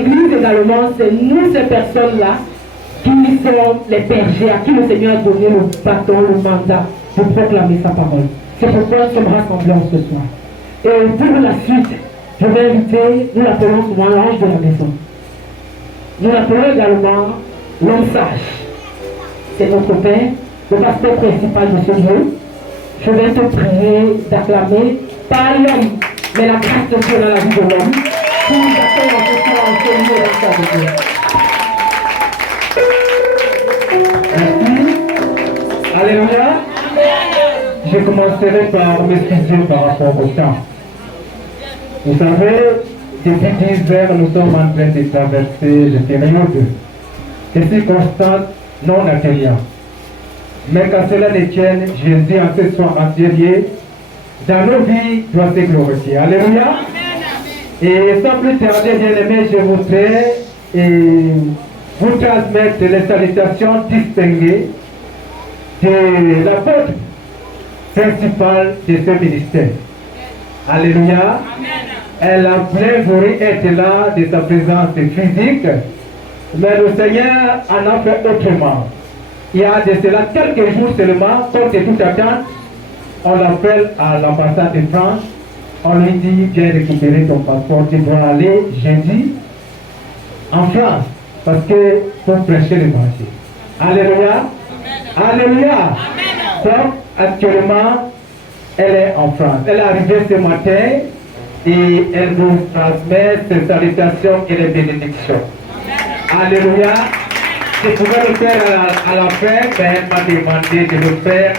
l'église également, c'est nous ces personnes-là qui sont les bergers à qui le Seigneur a donné le bâton, le mandat de proclamer sa parole. C'est pourquoi nous sommes rassemblés ce soir. Et pour la suite, je vais inviter, nous l'appelons souvent l'ange de la maison. Nous l'appelons également l'homme sage. C'est notre Père, le pasteur principal de ce lieu. Je vais te prier d'acclamer, pas l'homme, mais la grâce de Dieu dans la vie de l'homme, pour nous accueillir ce soir en ce lieu dans sa vie. Merci. Alléluia. Je commencerai par m'excuser par rapport au temps. Vous savez, depuis 10 heures, nous sommes en train de traverser le période de circonstances non atteignables. Mais qu'à cela ne tienne, Jésus en ce soir entier, dans nos vies, doit se glorifier. Alléluia. Et sans plus tarder, bien-aimés, je voudrais vous transmettre les salutations distinguées de l'apôtre principal de ce ministère. Alléluia. Elle a bien voulu être là de sa présence physique, mais le Seigneur en a fait autrement. Il y a de cela quelques jours seulement, contre toute attente, on l'appelle à l'ambassade de France. On lui dit, viens récupérer ton passeport, tu dois aller jeudi en France, parce que pour prêcher l'évangile. Alléluia. Alléluia. Donc, actuellement, elle est en France. Elle est arrivée ce matin et elle nous transmet ses salutations et les bénédictions. Alléluia. Je pouvais le faire à la fin, mais elle m'a demandé de le faire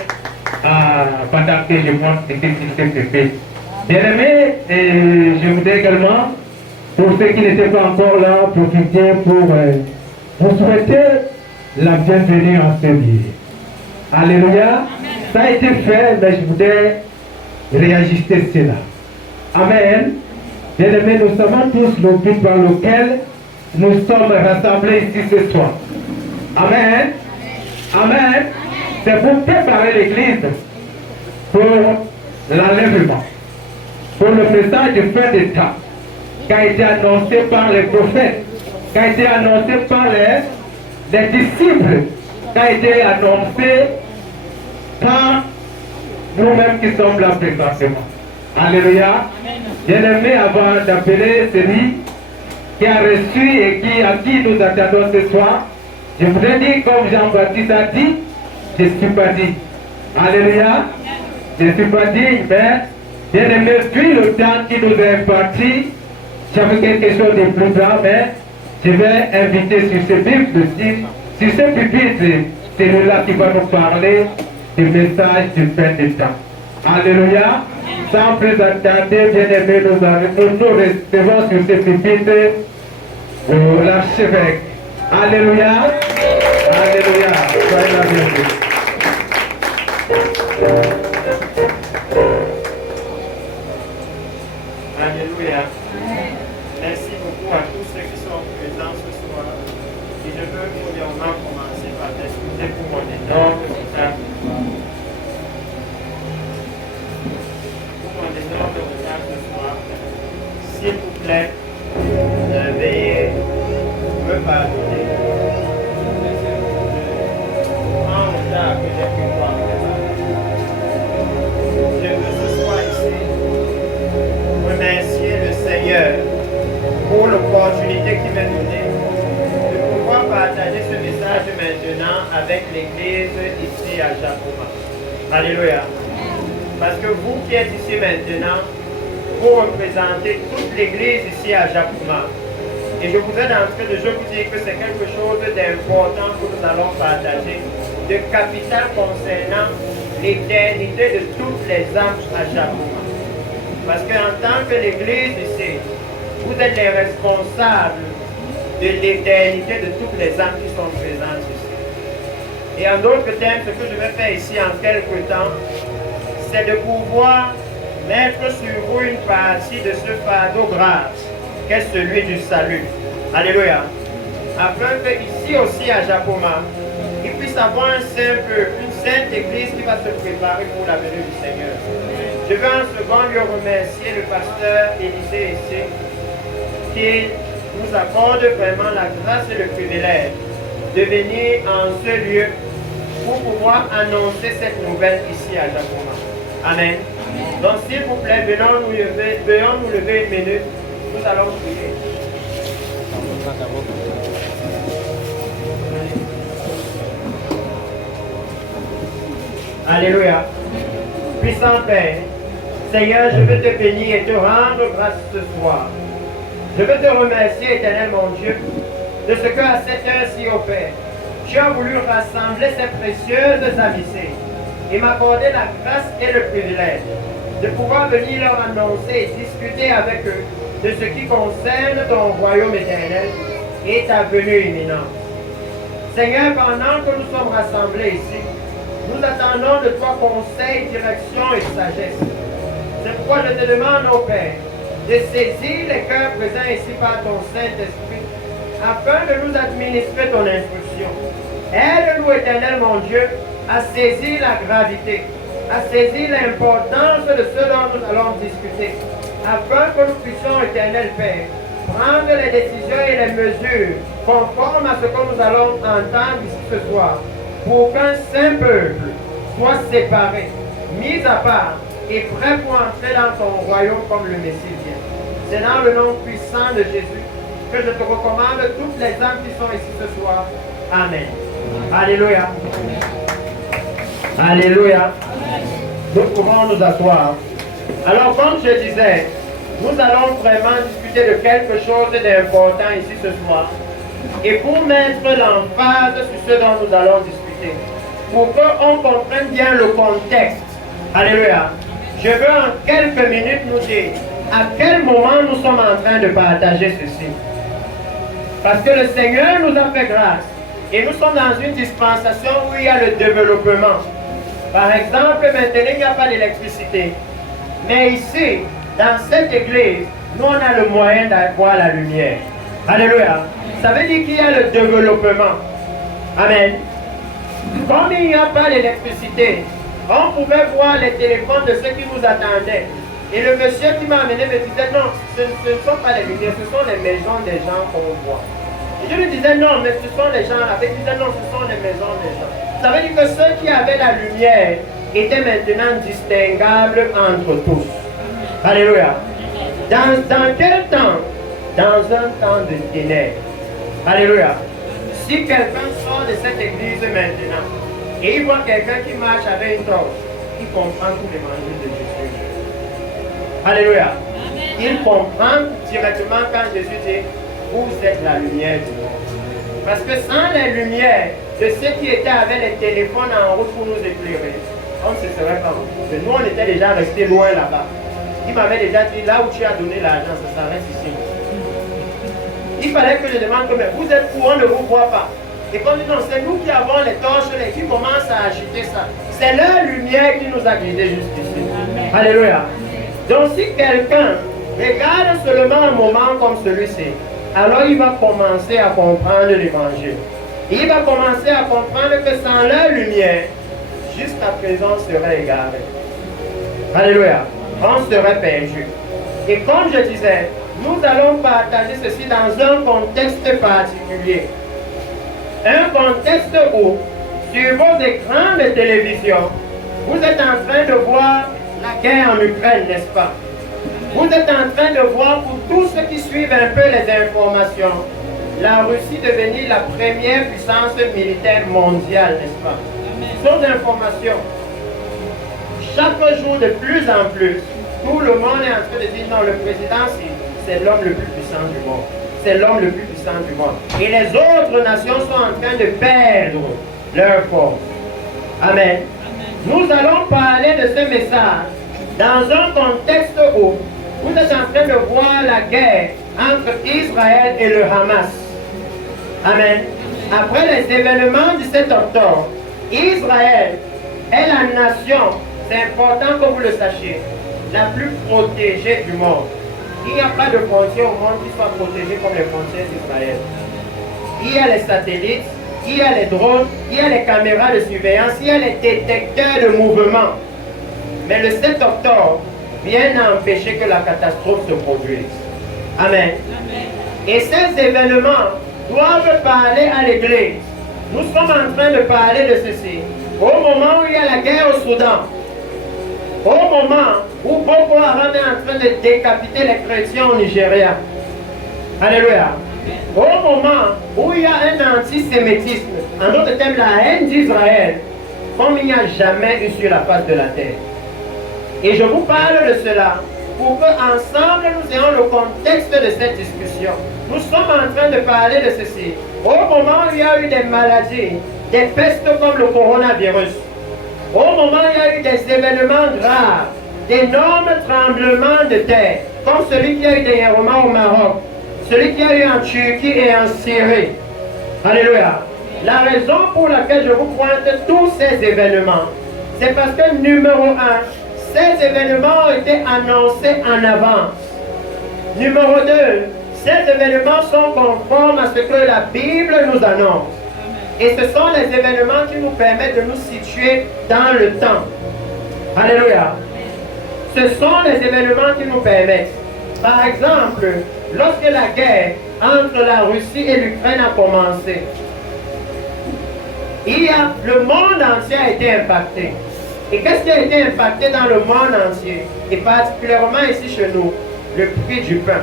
pendant que je monte et que je fais. Bien-aimés, je voudrais également, pour ceux qui n'étaient pas encore là, profiter pour vous souhaiter la bienvenue en ce lieu. Alléluia. Ça a été fait, mais je voudrais réajuster cela. Amen. Bien-aimés, nous sommes tous le but par lequel nous sommes rassemblés ici ce soir. Amen. Amen. C'est pour préparer l'église pour l'enlèvement, pour le message de fin des temps qui a été annoncé par les prophètes, qui a été annoncé par les disciples, qui a été annoncé par nous-mêmes qui sommes là présentement. Alléluia. Bien-aimé, avant d'appeler celui qui a reçu et à qui nous attendons ce soir, je voudrais dire comme Jean-Baptiste a dit, je ne suis pas dit. Alléluia. Je ne suis pas dit, mais bien-aimé, puis le temps qui nous est imparti, j'avais quelque chose de plus grand, mais je vais inviter sur ce pupitre, sur ce pupitre, celui-là qui va nous parler du message du fin des temps. Alléluia. Sans plus attendre, bien-aimé, nous recevons sur ce pupitre l'archevêque. Alléluia. Alléluia. Soyez la bienvenue. Alléluia. Merci beaucoup à tous ceux qui sont présents ce soir. Et je veux premièrement commencer par t'excuser pour mon énorme retard. Pour mon énorme retard ce soir. S'il vous plaît, veuillez me pardonner. En retard que j'ai pu voir. Je veux ce soir ici remercier le Seigneur pour l'opportunité qu'il m'a donnée de pouvoir partager ce message maintenant avec l'église ici à Japoma. Alléluia. Parce que vous qui êtes ici maintenant, vous représentez toute l'église ici à Japoma. Et je voudrais d'entrée de jeu vous dire que c'est quelque chose d'important que nous allons partager, de capital concernant l'éternité de toutes les âmes à Japoma. Parce qu'en tant que l'église ici, vous êtes les responsables de l'éternité de toutes les âmes qui sont présentes ici. Et en d'autres termes, ce que je vais faire ici en quelques temps, c'est de pouvoir mettre sur vous une partie de ce fardeau grave qu'est celui du salut. Alléluia. Afin que ici aussi à Japoma, il puisse avoir une sainte église qui va se préparer pour la venue du Seigneur. Je veux en second lieu remercier le pasteur Élisée ici, qui nous accorde vraiment la grâce et le privilège de venir en ce lieu pour pouvoir annoncer cette nouvelle ici à Japoma. Amen. Donc s'il vous plaît, venons nous lever une minute. Nous allons prier. Alléluia. Puissant Père, Seigneur, je veux te bénir et te rendre grâce ce soir. Je veux te remercier, éternel mon Dieu, de ce qu'à cette heure-ci, ô Père, tu as voulu rassembler ces précieuses amitiés et m'accorder la grâce et le privilège de pouvoir venir leur annoncer et discuter avec eux de ce qui concerne ton royaume éternel et ta venue imminente. Seigneur, pendant que nous sommes rassemblés ici, nous attendons de toi conseil, direction et sagesse. C'est pourquoi je te demande, ô Père, de saisir les cœurs présents ici par ton Saint-Esprit, afin de nous administrer ton instruction. Aide-nous, éternel mon Dieu, à saisir la gravité, à saisir l'importance de ce dont nous allons discuter, afin que nous puissions, éternel Père, prendre les décisions et les mesures conformes à ce que nous allons entendre ici ce soir, pour qu'un saint peuple soit séparé, mis à part et prêt pour entrer dans ton royaume comme le Messie vient. C'est dans le nom puissant de Jésus que je te recommande toutes les âmes qui sont ici ce soir. Amen. Alléluia. Alléluia. Nous pouvons nous asseoir. Alors, comme je disais, nous allons vraiment discuter de quelque chose d'important ici ce soir. Et pour mettre l'emphase sur ce dont nous allons discuter, pour qu'on comprenne bien le contexte, alléluia, je veux en quelques minutes nous dire à quel moment nous sommes en train de partager ceci. Parce que le Seigneur nous a fait grâce et nous sommes dans une dispensation où il y a le développement. Par exemple, maintenant il n'y a pas d'électricité. Mais ici, dans cette église, nous on a le moyen d'avoir la lumière. Alléluia. Ça veut dire qu'il y a le développement. Amen. Comme il n'y a pas d'électricité, on pouvait voir les téléphones de ceux qui nous attendaient. Et le monsieur qui m'a amené me disait, non, ce ne sont pas les lumières, ce sont les maisons des gens qu'on voit. Et je lui disais, non, mais ce sont les gens là. Il disait, non, ce sont les maisons des gens. Ça veut dire que ceux qui avaient la lumière étaient maintenant distinguables entre tous. Alléluia. Dans quel temps? Dans un temps de ténèbres. Alléluia. Si quelqu'un sort de cette église maintenant et il voit quelqu'un qui marche avec une torche, il comprend tout l'évangile de Jésus. Alléluia. Il comprend directement quand Jésus dit, vous êtes la lumière du monde. Parce que sans la lumière de ceux qui étaient avec les téléphones en route pour nous éclairer, on ne se serait pas. Nous, on était déjà restés loin là-bas. Il m'avait déjà dit, là où tu as donné l'argent, ça s'arrête ici. Il fallait que je demande, mais vous êtes où, on ne vous voit pas. Et comme dit, non, c'est nous qui avons les torches et qui commencent à agiter ça. C'est leur lumière qui nous a guidés jusqu'ici. Alléluia. Donc si quelqu'un regarde seulement un moment comme celui-ci, alors il va commencer à comprendre l'évangile. Il va commencer à comprendre que sans leur lumière, jusqu'à présent, on serait égaré. Alléluia. On serait perdu. Et comme je disais, nous allons partager ceci dans un contexte particulier. Un contexte où, sur vos écrans de télévision, vous êtes en train de voir la guerre en Ukraine, n'est-ce pas? Vous êtes en train de voir, pour tous ceux qui suivent un peu les informations, la Russie devenir la première puissance militaire mondiale, n'est-ce pas? Sans information. Chaque jour, de plus en plus, tout le monde est en train de dire non, le président, c'est l'homme le plus puissant du monde. C'est l'homme le plus puissant du monde. Et les autres nations sont en train de perdre leur force. Amen. Nous allons parler de ce message dans un contexte où vous êtes en train de voir la guerre entre Israël et le Hamas. Amen. Après les événements du 7 octobre, Israël est la nation, c'est important que vous le sachiez, la plus protégée du monde. Il n'y a pas de frontière au monde qui soit protégée comme les frontières d'Israël. Il y a les satellites, il y a les drones, il y a les caméras de surveillance, il y a les détecteurs de mouvement. Mais le 7 octobre vient empêcher que la catastrophe se produise. Amen. Et ces événements doivent parler à l'Église. Nous sommes en train de parler de ceci. Au moment où il y a la guerre au Soudan, au moment où Boko Haram est en train de décapiter les chrétiens au Nigeria. Alléluia. Au moment où il y a un antisémitisme, en d'autres termes la haine d'Israël, comme il n'y a jamais eu sur la face de la terre. Et je vous parle de cela pour qu'ensemble nous ayons le contexte de cette discussion. Nous sommes en train de parler de ceci. Au moment où il y a eu des maladies, des pestes comme le coronavirus, au moment où il y a eu des événements graves, d'énormes tremblements de terre, comme celui qui a eu dernièrement au Maroc, celui qui a eu en Turquie et en Syrie. Alléluia. La raison pour laquelle je vous pointe tous ces événements, c'est parce que numéro 1, ces événements ont été annoncés en avance. Numéro 2, ces événements sont conformes à ce que la Bible nous annonce. Et ce sont les événements qui nous permettent de nous situer dans le temps. Alléluia. Ce sont les événements qui nous permettent. Par exemple, lorsque la guerre entre la Russie et l'Ukraine a commencé, le monde entier a été impacté. Et qu'est-ce qui a été impacté dans le monde entier? Et particulièrement ici chez nous, le prix du pain.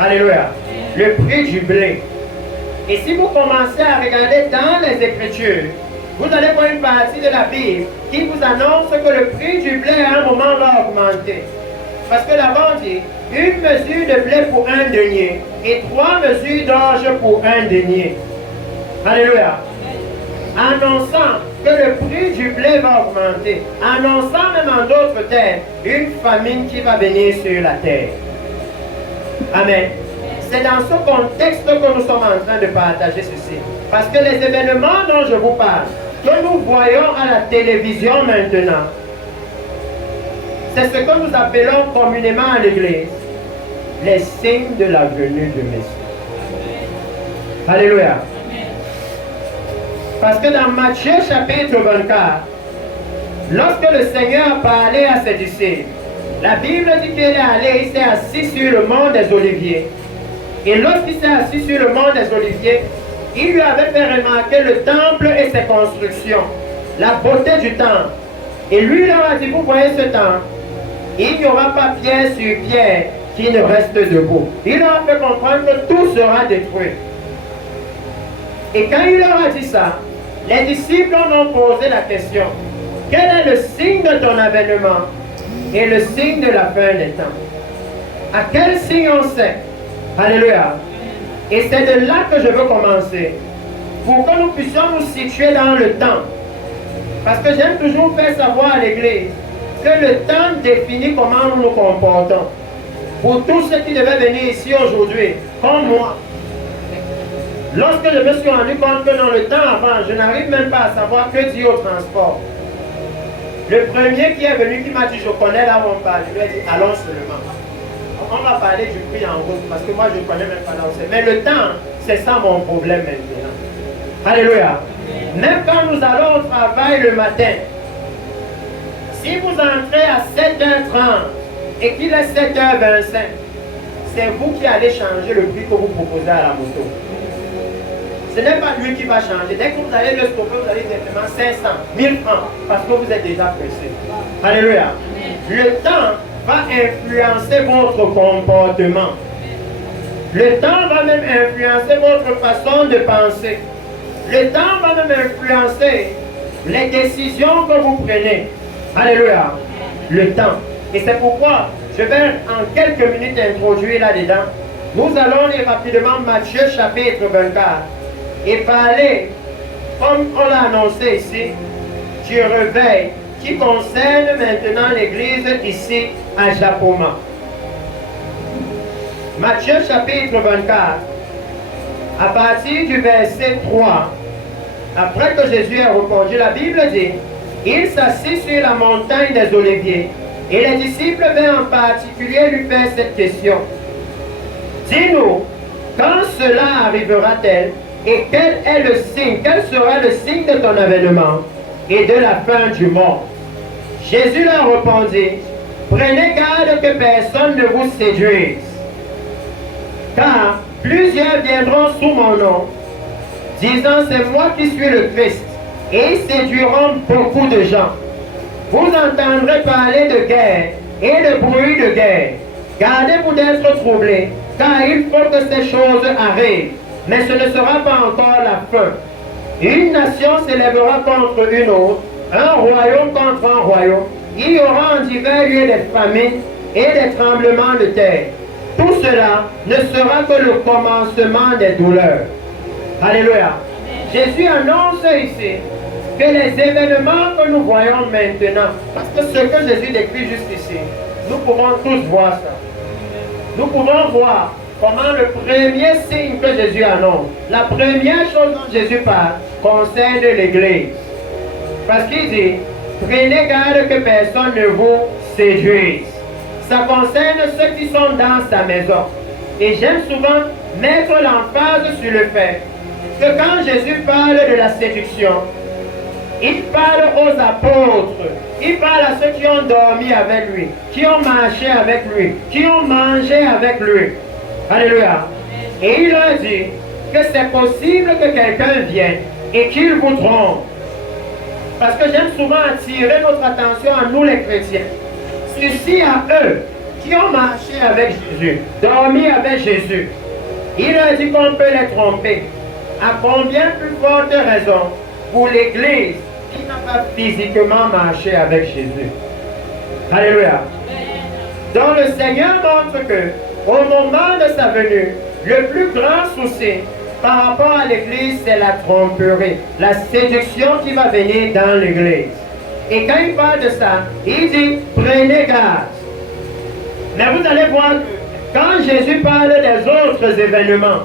Alléluia. Le prix du blé. Et si vous commencez à regarder dans les Écritures, vous allez voir une partie de la Bible qui vous annonce que le prix du blé à un moment va augmenter. Parce que là-bas on dit, une mesure de blé pour un denier et 3 mesures d'orge pour un denier. Alléluia. Annonçant que le prix du blé va augmenter. Annonçant même en d'autres termes, une famine qui va venir sur la terre. Amen. C'est dans ce contexte que nous sommes en train de partager ceci. Parce que les événements dont je vous parle, que nous voyons à la télévision maintenant, c'est ce que nous appelons communément à l'Église les signes de la venue du Messie. Alléluia. Parce que dans Matthieu chapitre 24, lorsque le Seigneur a parlé à ses disciples, la Bible dit qu'il est allé, il s'est assis sur le mont des Oliviers. Et lorsqu'il s'est assis sur le mont des Oliviers, il lui avait fait remarquer le temple et ses constructions, la beauté du temple. Et lui leur a dit, vous voyez ce temple, il n'y aura pas pierre sur pierre qui ne reste debout. Il leur a fait comprendre que tout sera détruit. Et quand il leur a dit ça, les disciples ont posé la question, quel est le signe de ton avènement et le signe de la fin des temps? À quel signe on sait? Alléluia. Et c'est de là que je veux commencer, pour que nous puissions nous situer dans le temps. Parce que j'aime toujours faire savoir à l'Église que le temps définit comment nous nous comportons. Pour tous ceux qui devaient venir ici aujourd'hui, comme moi, lorsque je me suis rendu compte que dans le temps avant, je n'arrive même pas à savoir que dire au transport. Le premier qui est venu, qui m'a dit, je connais là où on parle, je lui ai dit, allons seulement. On va parler du prix en route, parce que moi je ne connais même pas là où c'est. Mais le temps, c'est ça mon problème maintenant. Alléluia. Même quand nous allons au travail le matin, si vous entrez à 7h30 et qu'il est 7h25, c'est vous qui allez changer le prix que vous proposez à la moto. Ce n'est pas lui qui va changer. Dès que vous allez le stopper, vous allez directement 500, 1000 francs, parce que vous êtes déjà pressé. Alléluia. Le temps va influencer votre comportement. Le temps va même influencer votre façon de penser. Le temps va même influencer les décisions que vous prenez. Alléluia. Le temps. Et c'est pourquoi je vais en quelques minutes introduire là-dedans. Nous allons lire rapidement Matthieu chapitre 24 et parler, comme on l'a annoncé ici, du réveil qui concerne maintenant l'église ici à Japoma. Matthieu chapitre 24, à partir du verset 3, après que Jésus a répondu, la Bible dit, il s'assit sur la montagne des Oliviers et les disciples vinrent en particulier lui faire cette question. Dis-nous, quand cela arrivera-t-il et quel est le signe, quel sera le signe de ton avènement et de la fin du monde? Jésus leur répondit, prenez garde que personne ne vous séduise, car Plusieurs viendront sous mon nom, disant c'est moi qui suis le Christ, et ils séduiront beaucoup de gens. Vous entendrez parler de guerre et de bruit de guerre. Gardez-vous d'être troublés, car il faut que ces choses arrivent, mais ce ne sera pas encore la fin. Une nation s'élèvera contre une autre, un royaume contre un royaume. Il y aura en divers lieux des famines et des tremblements de terre. Tout cela ne sera que le commencement des douleurs. Alléluia. Jésus annonce ici que les événements que nous voyons maintenant, parce que ce que Jésus décrit jusqu'ici, nous pouvons tous voir ça. Nous pouvons voir comment le premier signe que Jésus annonce, la première chose dont Jésus parle, concerne l'Église. Parce qu'il dit, prenez garde que personne ne vous séduise. Ça concerne ceux qui sont dans sa maison. Et j'aime souvent mettre l'emphase sur le fait que quand Jésus parle de la séduction, il parle aux apôtres, il parle à ceux qui ont dormi avec lui, qui ont marché avec lui, qui ont mangé avec lui. Alléluia. Et il leur dit que c'est possible que quelqu'un vienne et qu'il vous trompe. Parce que j'aime souvent attirer notre attention à nous les chrétiens. Ceci à eux qui ont marché avec Jésus, dormi avec Jésus. Il leur dit qu'on peut les tromper. À combien plus forte raison pour l'Église qui n'a pas physiquement marché avec Jésus. Alléluia. Donc le Seigneur montre que au moment de sa venue, le plus grand souci par rapport à l'Église, c'est la tromperie, la séduction qui va venir dans l'Église. Et quand il parle de ça, il dit, prenez garde. Mais vous allez voir que quand Jésus parle des autres événements,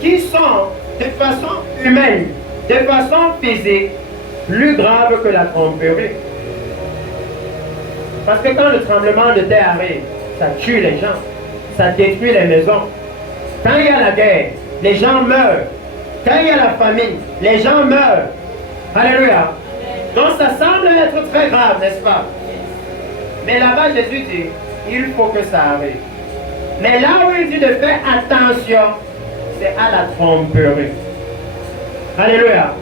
qui sont de façon humaine, de façon physique, plus grave que la tromperie. Parce que quand le tremblement de terre arrive, ça tue les gens, ça détruit les maisons. Quand il y a la guerre, les gens meurent. Quand il y a la famine, les gens meurent. Alléluia. Donc ça semble être très grave, n'est-ce pas? Mais là-bas, Jésus dit, il faut que ça arrive. Mais là où il dit de faire attention, c'est à la tromperie. Alléluia.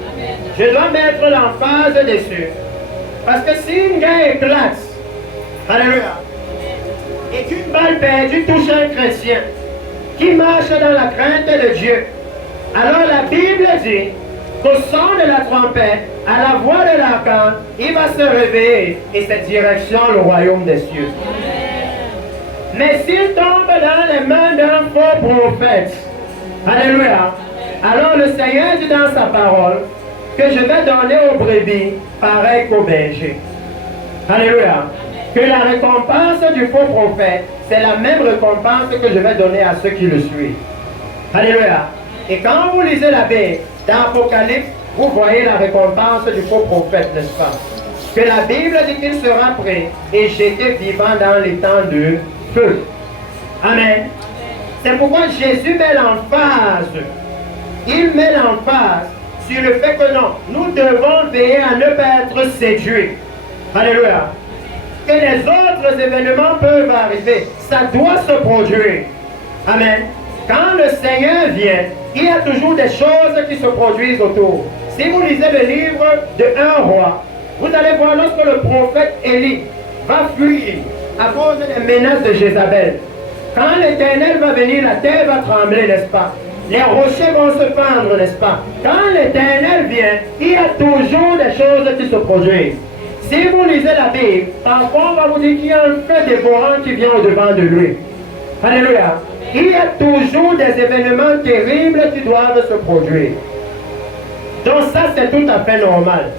Je dois mettre l'emphase dessus. Parce que si une guerre éclate, alléluia, et qu'une balle perdue touche un chrétien qui marche dans la crainte de Dieu, alors la Bible dit qu'au son de la trompette, à la voix de l'archange, il va se réveiller et c'est direction le royaume des cieux. Mais s'il tombe dans les mains d'un faux prophète, alléluia, alors le Seigneur dit dans sa parole que je vais donner aux brebis pareil qu'aux bergers. Alléluia. Que la récompense du faux prophète, c'est la même récompense que je vais donner à ceux qui le suivent. Alléluia. Et quand vous lisez la Bible, dans l'Apocalypse, vous voyez la récompense du faux prophète, n'est-ce pas? Que la Bible dit qu'il sera prêt et jeté vivant dans les temps de feu. Amen. C'est pourquoi Jésus met l'emphase. Il met l'emphase sur le fait que non, nous devons veiller à ne pas être séduits. Alléluia. Que les autres événements peuvent arriver. Ça doit se produire. Amen. Quand le Seigneur vient, il y a toujours des choses qui se produisent autour. Si vous lisez le livre de 1 roi, vous allez voir lorsque le prophète Élie va fuir à cause des menaces de Jézabel. Quand l'Éternel va venir, la terre va trembler, n'est-ce pas? Les rochers vont se fendre, n'est-ce pas? Quand l'Éternel vient, il y a toujours des choses qui se produisent. Si vous lisez la Bible, parfois on va vous dire qu'il y a un feu dévorant qui vient au-devant de lui. Alléluia. Il y a toujours des événements terribles qui doivent se produire. Donc ça, c'est tout à fait normal.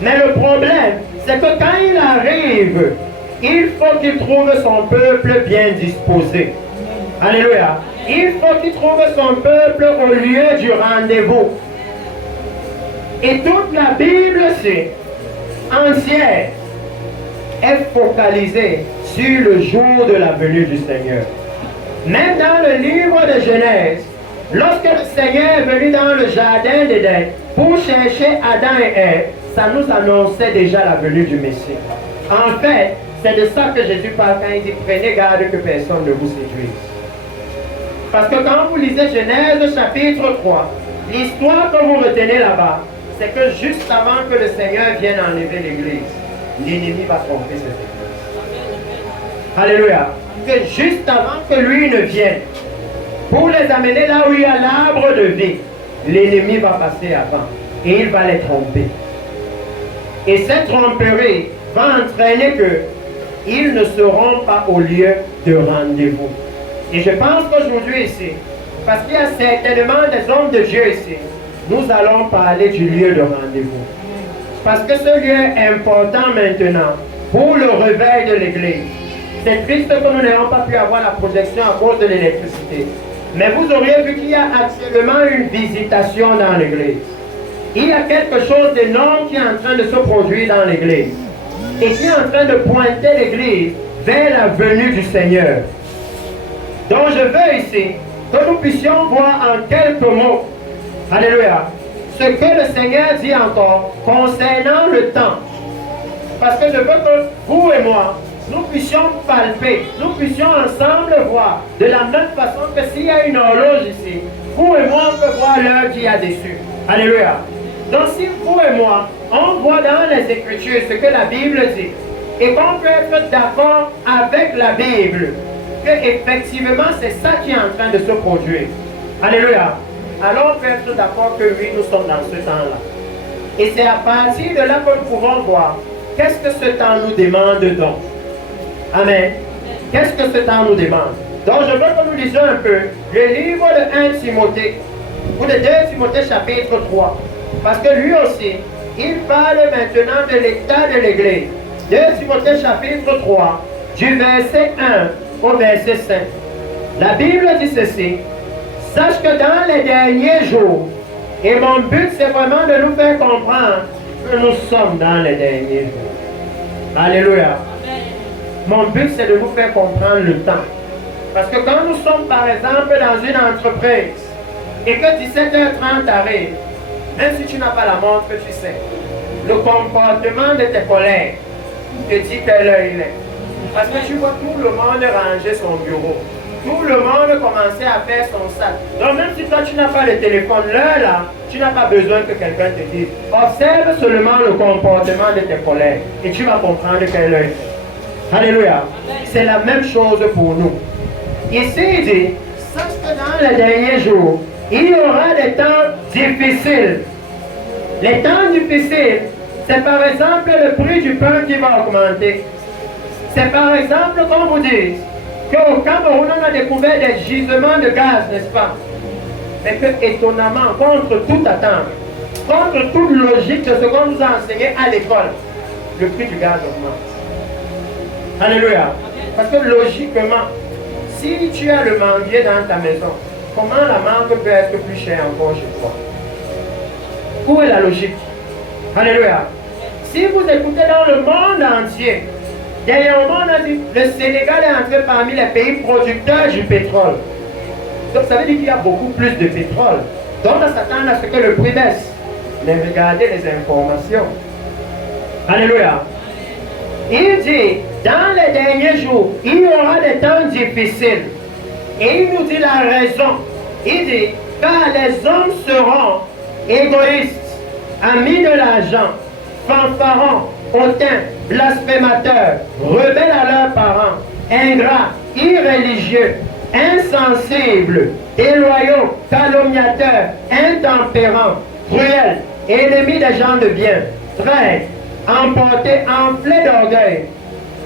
Mais le problème, c'est que quand il arrive, il faut qu'il trouve son peuple bien disposé. Alléluia. Il faut qu'il trouve son peuple au lieu du rendez-vous. Et toute la Bible, c'est entière, est focalisée sur le jour de la venue du Seigneur. Même dans le livre de Genèse, lorsque le Seigneur est venu dans le jardin d'Éden pour chercher Adam et Ève, ça nous annonçait déjà la venue du Messie. En fait, c'est de ça que Jésus parle quand il dit « Prenez garde que personne ne vous séduise ». Parce que quand vous lisez Genèse chapitre 3, l'histoire que vous retenez là-bas, c'est que juste avant que le Seigneur vienne enlever l'église, l'ennemi va tromper cette église. Alléluia. Que juste avant que lui ne vienne, pour les amener là où il y a l'arbre de vie, l'ennemi va passer avant et il va les tromper. Et cette tromperie va entraîner qu'ils ne seront pas au lieu de rendez-vous. Et je pense qu'aujourd'hui ici, parce qu'il y a certainement des hommes de Dieu ici, nous allons parler du lieu de rendez-vous. Parce que ce lieu est important maintenant pour le réveil de l'église. C'est triste que nous n'ayons pas pu avoir la projection à cause de l'électricité. Mais vous auriez vu qu'il y a actuellement une visitation dans l'église. Il y a quelque chose d'énorme qui est en train de se produire dans l'église. Et qui est en train de pointer l'église vers la venue du Seigneur. Donc je veux ici que nous puissions voir en quelques mots, alléluia, ce que le Seigneur dit encore concernant le temps. Parce que je veux que vous et moi, nous puissions palper, nous puissions ensemble voir de la même façon que s'il y a une horloge ici, vous et moi on peut voir l'heure qu'il y a dessus. Alléluia. Donc si vous et moi, on voit dans les Écritures ce que la Bible dit, et qu'on peut être d'accord avec la Bible, que effectivement c'est ça qui est en train de se produire. Alléluia. Alors on peut être d'accord que oui, nous sommes dans ce temps-là. Et c'est à partir de là que nous pouvons voir qu'est-ce que ce temps nous demande donc. Amen. Qu'est-ce que ce temps nous demande? Donc je veux que nous lisions un peu le livre de 1 Timothée, ou de 2 Timothée chapitre 3. Parce que lui aussi, il parle maintenant de l'état de l'Église. 2 Timothée chapitre 3, du verset 1 au verset 5. La Bible dit ceci: sache que dans les derniers jours, et mon but c'est vraiment de nous faire comprendre que nous sommes dans les derniers jours. Alléluia. Mon but c'est de nous faire comprendre le temps. Parce que quand nous sommes par exemple dans une entreprise et que 17h30 arrive, même si tu n'as pas la montre, tu sais, le comportement de tes collègues te dit quelle heure il est. Parce que tu vois tout le monde ranger son bureau. Tout le monde commencer à faire son sac. Donc même si toi tu n'as pas le téléphone, l'heure là, tu n'as pas besoin que quelqu'un te dise. Observe seulement le comportement de tes collègues et tu vas comprendre quelle heure c'est. Alléluia. C'est la même chose pour nous. Ici il dit, sache que dans les derniers jours, il y aura des temps difficiles. Les temps difficiles, c'est par exemple le prix du pain qui va augmenter. C'est par exemple, comme vous dites, qu'au Cameroun, on a découvert des gisements de gaz, n'est-ce pas? Mais que, étonnamment, contre toute attente, contre toute logique de ce qu'on nous a enseigné à l'école, le prix du gaz augmente. Alléluia. Parce que logiquement, si tu as le manguier dans ta maison, comment la mangue peut être plus chère encore chez toi? Où est la logique? Alléluia. Si vous écoutez dans le monde entier, dernièrement on a dit le Sénégal est entré parmi les pays producteurs du pétrole. Donc ça veut dire qu'il y a beaucoup plus de pétrole. Donc on s'attend à ce que le prix baisse. Mais regardez les informations. Alléluia. Il dit, dans les derniers jours, il y aura des temps difficiles. Et il nous dit la raison. Il dit, car les hommes seront égoïstes, amis de l'argent, fanfarons, hautains, blasphémateurs, rebelles à leurs parents, ingrats, irréligieux, insensibles, déloyaux, calomniateurs, intempérants, cruels, ennemis des gens de bien, traîtres, emportés, enflés d'orgueil,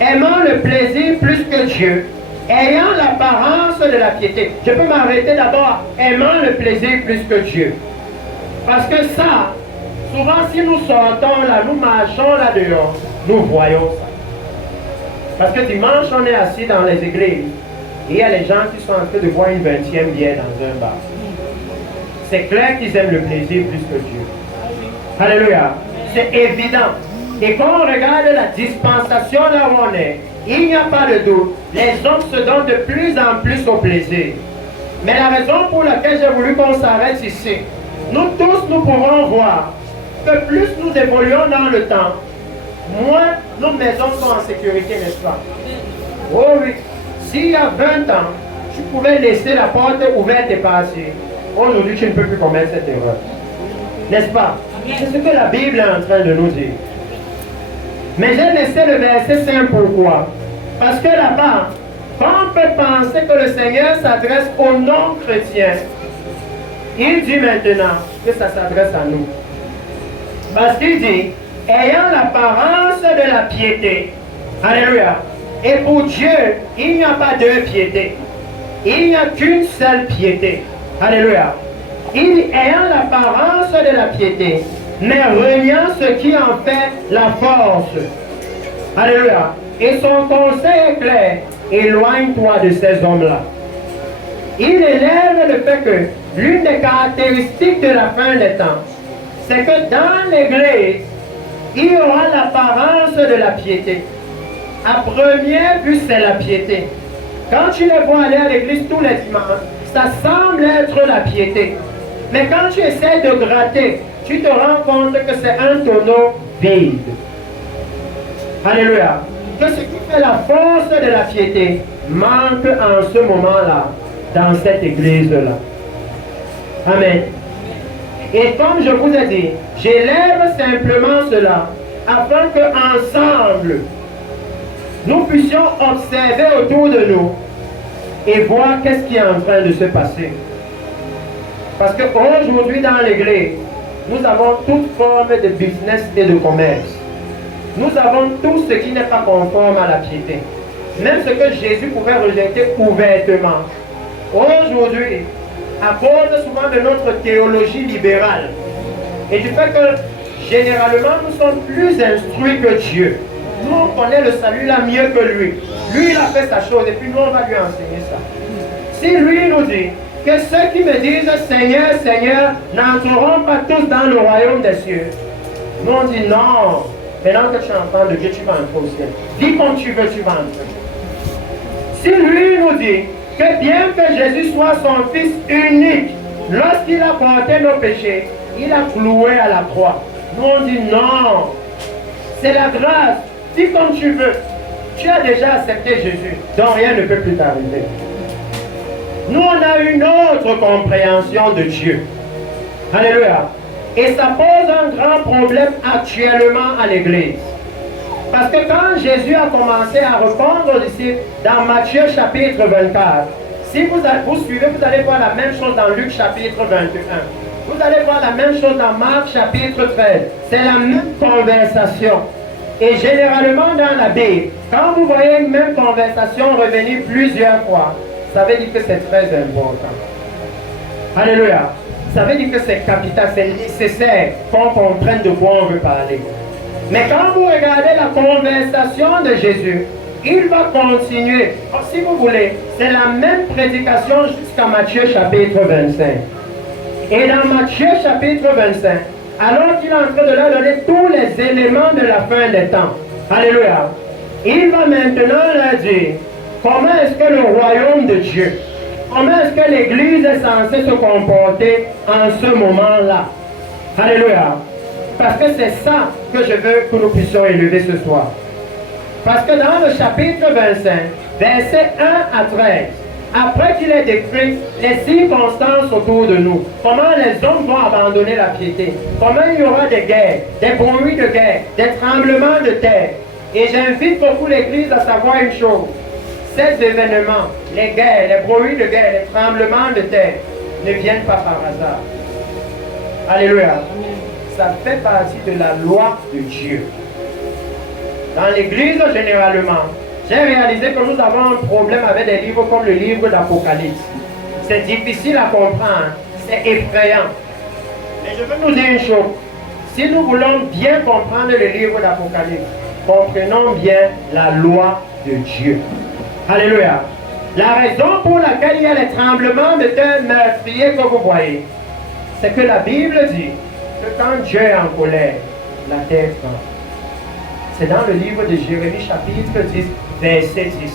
aimant le plaisir plus que Dieu, ayant l'apparence de la piété. Je peux m'arrêter d'abord, aimant le plaisir plus que Dieu. Parce que ça, souvent si nous sortons là, nous marchons là dehors, nous voyons ça. Parce que dimanche, on est assis dans les églises, et il y a les gens qui sont en train de boire une 20e bière dans un bar. C'est clair qu'ils aiment le plaisir plus que Dieu. Alléluia. C'est évident. Et quand on regarde la dispensation là où on est, il n'y a pas de doute, les hommes se donnent de plus en plus au plaisir. Mais la raison pour laquelle j'ai voulu qu'on s'arrête ici, nous tous nous pouvons voir que plus nous évoluons dans le temps, moins nos maisons sont en sécurité, n'est-ce pas? Oh oui, s'il y a 20 ans, tu pouvais laisser la porte ouverte et partir. Aujourd'hui, tu ne peux plus commettre cette erreur. N'est-ce pas? C'est ce que la Bible est en train de nous dire. Mais j'ai laissé le verset 5 pourquoi? Parce que là-bas, quand on peut penser que le Seigneur s'adresse aux non-chrétiens, il dit maintenant que ça s'adresse à nous. Parce qu'il dit, ayant l'apparence de la piété, alléluia, et pour Dieu, il n'y a pas deux piétés. Il n'y a qu'une seule piété. Alléluia. Il dit, ayant l'apparence de la piété, mais reniant ce qui en fait la force. Alléluia. Et son conseil est clair, éloigne-toi de ces hommes-là. Il élève le fait que l'une des caractéristiques de la fin des temps, c'est que dans l'Église, il y aura l'apparence de la piété. À première vue, c'est la piété. Quand tu les vois aller à l'église tous les dimanches, ça semble être la piété. Mais quand tu essaies de gratter, tu te rends compte que c'est un tonneau vide. Alléluia. Que ce qui fait la force de la piété manque en ce moment-là, dans cette église-là. Amen. Et comme je vous ai dit, j'élève simplement cela, afin qu'ensemble, nous puissions observer autour de nous et voir qu'est-ce qui est en train de se passer. Parce qu'aujourd'hui dans l'église, nous avons toute forme de business et de commerce. Nous avons tout ce qui n'est pas conforme à la piété. Même ce que Jésus pouvait rejeter ouvertement. Aujourd'hui, à cause souvent de notre théologie libérale et du fait que généralement nous sommes plus instruits que Dieu. Nous on connaît le salut là mieux que lui. Lui il a fait sa chose et puis nous on va lui enseigner ça. Si lui nous dit que ceux qui me disent Seigneur, Seigneur n'entreront pas tous dans le royaume des cieux, nous on dit non. Maintenant que tu es enfant de Dieu, tu vas entrer au ciel. Dis comme tu veux, tu vas entrer. Si lui nous dit que bien que Jésus soit son Fils unique, lorsqu'il a porté nos péchés, il a cloué à la croix. Nous on dit non. C'est la grâce. Dis comme tu veux. Tu as déjà accepté Jésus, donc rien ne peut plus t'arriver. Nous on a une autre compréhension de Dieu. Alléluia. Et ça pose un grand problème actuellement à l'église. Parce que quand Jésus a commencé à répondre aux disciples dans Matthieu chapitre 24, si vous suivez, vous allez voir la même chose dans Luc chapitre 21. Vous allez voir la même chose dans Marc chapitre 13. C'est la même conversation. Et généralement dans la Bible, quand vous voyez une même conversation revenir plusieurs fois, ça veut dire que c'est très important. Alléluia. Ça veut dire que c'est capital, c'est nécessaire qu'on comprenne de quoi on veut parler. Mais quand vous regardez la conversation de Jésus, il va continuer. Si vous voulez, c'est la même prédication jusqu'à Matthieu chapitre 25. Et dans Matthieu chapitre 25, alors qu'il est en train de leur donner tous les éléments de la fin des temps, alléluia, il va maintenant leur dire comment est-ce que le royaume de Dieu, comment est-ce que l'Église est censée se comporter en ce moment-là. Alléluia. Parce que c'est ça que je veux que nous puissions élever ce soir. Parce que dans le chapitre 25, versets 1 à 13, après qu'il ait décrit les circonstances autour de nous, comment les hommes vont abandonner la piété, comment il y aura des guerres, des bruits de guerre, des tremblements de terre. Et j'invite beaucoup l'Église à savoir une chose. Ces événements, les guerres, les bruits de guerre, les tremblements de terre, ne viennent pas par hasard. Alléluia. Ça fait partie de la loi de Dieu. Dans l'Église, généralement, j'ai réalisé que nous avons un problème avec des livres comme le livre d'Apocalypse. C'est difficile à comprendre, c'est effrayant. Mais je veux nous dire une chose. Si nous voulons bien comprendre le livre d'Apocalypse, comprenons bien la loi de Dieu. Alléluia. La raison pour laquelle il y a les tremblements de terre meurtriers que vous voyez, c'est que la Bible dit que quand Dieu est en colère, la terre tremble. C'est dans le livre de Jérémie chapitre 10, verset 10.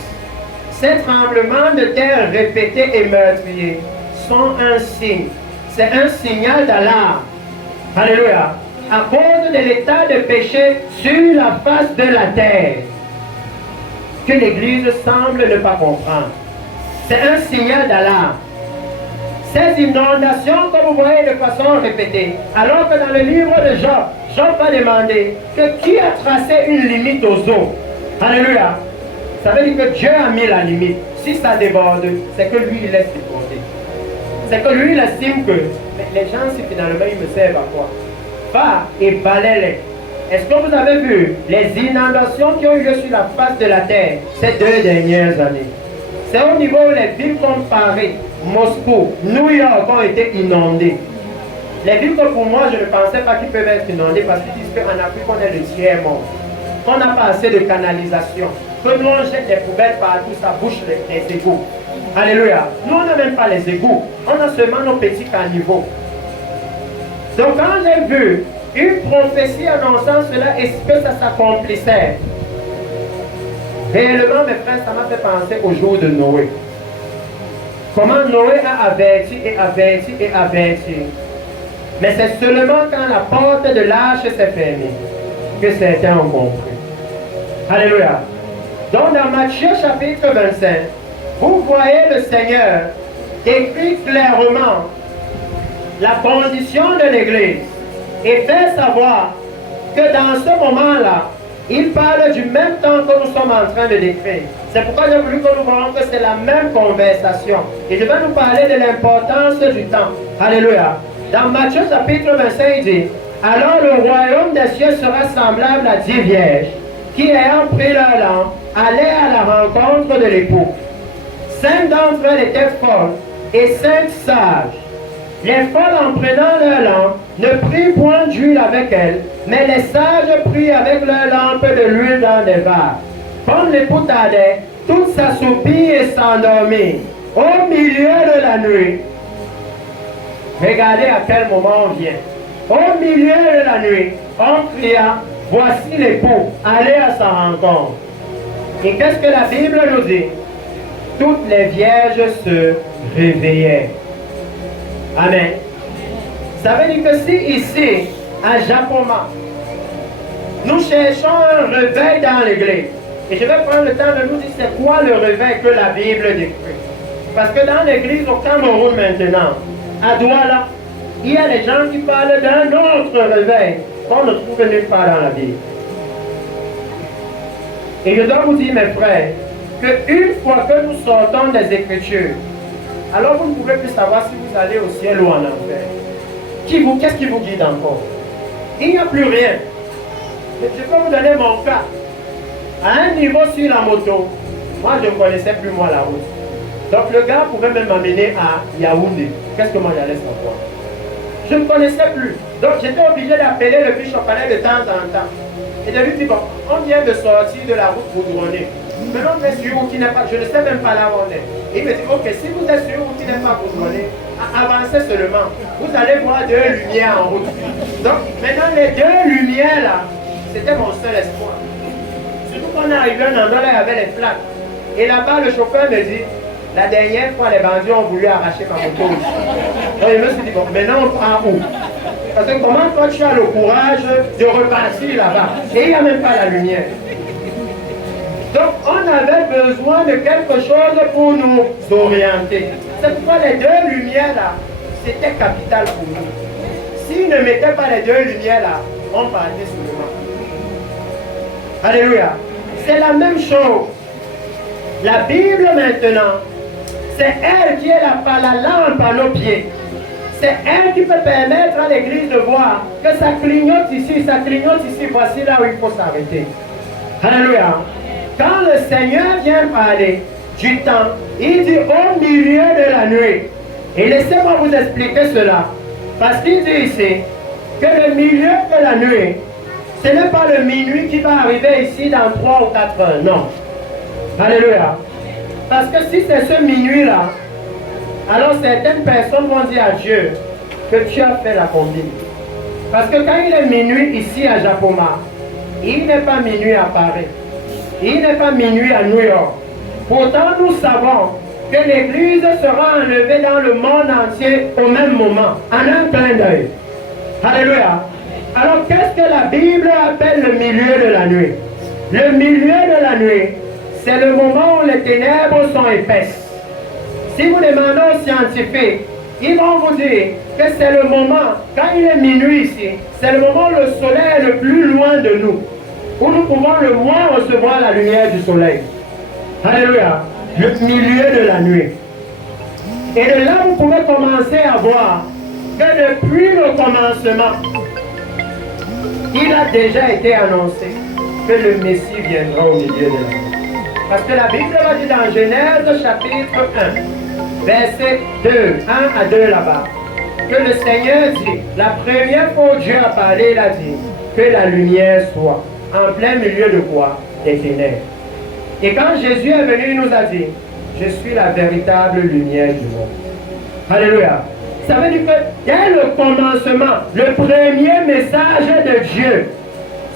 Ces tremblements de terre répétés et meurtriers sont un signe. C'est un signal d'alarme. Alléluia. À cause de l'état de péché sur la face de la terre, que l'Église semble ne pas comprendre. c'est un signal d'alarme. Ces inondations que vous voyez de façon répétée, alors que dans le livre de Job, Job va demander que qui a tracé une limite aux eaux. Alléluia. Ça veut dire que Dieu a mis la limite. Si ça déborde, c'est que lui, il laisse déborder. C'est que lui, il estime que les gens, si finalement, ils me servent à quoi? Va et balaie-les. Est-ce que vous avez vu les inondations qui ont eu lieu sur la face de la terre ces 2 dernières années? C'est au niveau où les villes comme Paris, Moscou, New York ont été inondées. Les villes que pour moi, je ne pensais pas qu'ils peuvent être inondées parce qu'ils disent qu'en Afrique, on est le tiers monde. Qu'on n'a pas assez de canalisation. Que nous, on jette des poubelles partout, ça bouche les égouts. Alléluia. Nous, on n'a même pas les égouts. On a seulement nos petits caniveaux. Donc, quand j'ai vu une prophétie annonçant cela et que ça s'accomplissait, réellement, mes frères, ça m'a fait penser au jour de Noé. Comment Noé a averti et averti et averti. Mais c'est seulement quand la porte de l'arche s'est fermée que certains ont compris. Alléluia. Donc dans Matthieu chapitre 25, vous voyez le Seigneur écrit clairement la condition de l'Église et fait savoir que dans ce moment-là, il parle du même temps que nous sommes en train de décrire. C'est pourquoi j'ai voulu que nous voyons que c'est la même conversation. Et je vais nous parler de l'importance du temps. Alléluia. Dans Matthieu chapitre 25, il dit, alors le royaume des cieux sera semblable à 10 vierges qui, ayant pris leur lampe, allaient à la rencontre de l'époux. 5 d'entre elles étaient folles et 5 sages. Les folles, en prenant leur lampe, ne prirent point d'huile avec elles, mais les sages prirent avec leur lampe de l'huile dans des vases. Comme l'époux tardait, toutes s'assoupirent et s'endormirent. Au milieu de la nuit, regardez à quel moment on vient. Au milieu de la nuit, on cria, voici l'époux, allez à sa rencontre. Et qu'est-ce que la Bible nous dit? Toutes les vierges se réveillaient. Amen. Ça veut dire que si ici, à Japoma, nous cherchons un réveil dans l'église, et je vais prendre le temps de nous dire c'est quoi le réveil que la Bible décrit. Parce que dans l'église au Cameroun maintenant, à Douala, il y a des gens qui parlent d'un autre réveil qu'on ne trouve nulle part dans la Bible. Et je dois vous dire, mes frères, qu'une fois que nous sortons des Écritures, alors vous ne pouvez plus savoir si vous allez au ciel ou en enfer. Qu'est-ce qui vous guide encore? Il n'y a plus rien. Je peux vous donner mon cas. À un niveau sur la moto, moi je ne connaissais plus moi la route. Donc le gars pouvait même m'amener à Yaoundé. Qu'est-ce que moi j'allais savoir? Je ne connaissais plus. Donc j'étais obligé d'appeler le bishop de temps en temps. Et de lui dire, bon, on vient de sortir de la route goudronnée. Maintenant on est sur une route qui n'est pas, je ne sais même pas là où on est. Et il me dit, ok, si vous êtes sur une route qui n'est pas goudronnée, avancez seulement. Vous allez voir 2 lumières en route. Donc maintenant les 2 lumières là, c'était mon seul espoir. Surtout quand on est arrivé à un endroit là, il y avait les flaques. Et là-bas, le chauffeur me dit, la dernière fois, les bandits ont voulu arracher ma moto. Donc je me suis dit, bon, maintenant on prend où? Parce que comment toi tu as le courage de repartir là-bas? Et il n'y a même pas la lumière. Donc on avait besoin de quelque chose pour nous orienter. C'est pourquoi les 2 lumières là, c'était capital pour nous. S'ils ne mettaient pas les 2 lumières là, on partait seulement. Alléluia. C'est la même chose. La Bible maintenant, c'est elle qui est la lampe à nos pieds. C'est elle qui peut permettre à l'église de voir que ça clignote ici, voici là où il faut s'arrêter. Alléluia. Quand le Seigneur vient parler du temps, il dit au milieu de la nuit. Et laissez-moi vous expliquer cela. Parce qu'il dit ici que le milieu de la nuit, ce n'est pas le minuit qui va arriver ici dans 3 ou 4 heures, non. Alléluia. Parce que si c'est ce minuit-là, alors certaines personnes vont dire à Dieu que tu as fait la combine. Parce que quand il est minuit ici à Japoma, il n'est pas minuit à Paris. Il n'est pas minuit à New York. Pourtant, nous savons que l'Église sera enlevée dans le monde entier au même moment, en un clin d'œil. Alléluia. Alors, qu'est-ce que la Bible appelle le milieu de la nuit? Le milieu de la nuit, c'est le moment où les ténèbres sont épaisses. Si vous demandez aux scientifiques, ils vont vous dire que c'est le moment, quand il est minuit ici, c'est le moment où le soleil est le plus loin de nous, où nous pouvons le moins recevoir la lumière du soleil. Alléluia. Le milieu de la nuit. Et de là, vous pouvez commencer à voir que depuis le commencement, il a déjà été annoncé que le Messie viendra au milieu de la nuit. Parce que la Bible va dire dans Genèse chapitre 1, verset 2, 1 à 2 là-bas, que le Seigneur dit, la première fois où Dieu a parlé, il a dit que la lumière soit en plein milieu de quoi? Des ténèbres. Et quand Jésus est venu, il nous a dit, je suis la véritable lumière du monde. Alléluia. Ça veut dire que dès le commencement, le premier message de Dieu,